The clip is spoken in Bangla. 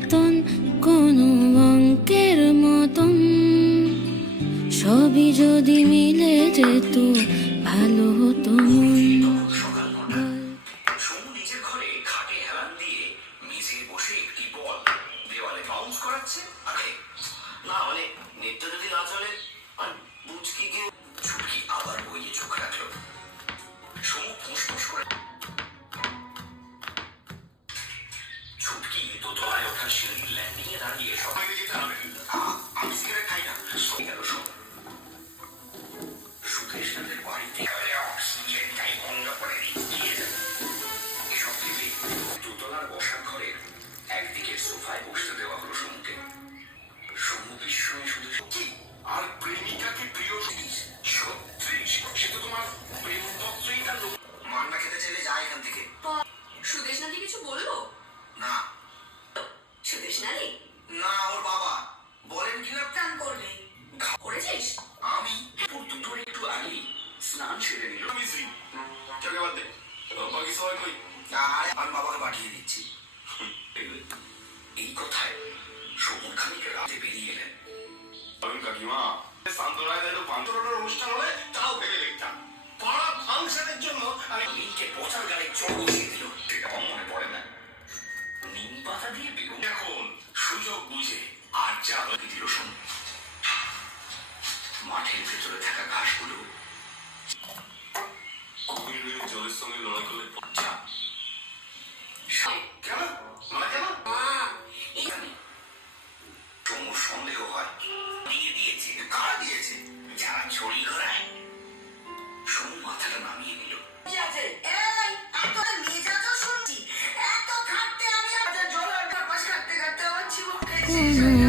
মতন, কোনো অঙ্কের মতন, সবই যদি মিলে যেত ভালো হতো মন। নিজের ঘরে খাটে হেলান দিয়ে মেঝে বসে একটি বল দেওয়ালে বাউন্স করাচ্ছে। না মানে নেটটা যদি না চলে মুচকি গিয়ে ছুটকি আবার বইয়ে চোখ রাখলো। সমু ফুসফুস করে ছুটকি দোতলায় ওঠা সিঁড়ির ল্যান্ডিং এ দাঁড়িয়ে সবাই যেতে হবে। আমি সিগারেট খাই না। গেল সব সুদেশনাথের বাড়িতে অক্সিজেনটাই বন্ধ করে দিয়ে যাবে। এসব ভেবে দোতলার বসার ঘরে একদিকে সোফায় বসতে দেওয়া হলো সমুকে। সমু বিস্ময় শুধু কি আর প্রেমিকাকে প্রিয় জিনিস 36 সে তো তোমার প্রেমপত্রই তার মান্না খেতে চাইলে যায় এখান থেকে। সুদেশনাদি কিছু বললো না সুদেশনাদি? না ওর বাবা বলেন কিনা প্রাণ করবে করেছিস? আমি দুটোর একটু আগে স্নান সেরে নিল। চলে বাদ দে, বাকি সবাই কই? আরে আমি বাবাকে পাঠিয়ে দিচ্ছি। এই কথায় সমুর খানিক রাতে বেরিয়ে এলেন। কাকিমা সান্তনায় একটু পান্তরের অনুষ্ঠান হলে তাও ভেবে দেখতাম। পাড়া ফাংশনের জন্য আমি নিমকে পচার গাড়ি চড় বসিয়ে দিল। সেটা আমার মনে পড়ে না। নিম পাতা দিয়ে বেগুন এখন সুযোগ বুঝে আর যা বাকি দিল সমু। মাঠের ভেতরে থাকা ঘাসগুলো জলের সঙ্গে লড়াই করলে কেন কেন সমুর সন্দেহ হয় দিয়ে দিয়েছে। কারা দিয়েছে? যারা ছড়ি ঘোরায়। সমু মাথাটা নামিয়ে নিল। কোনো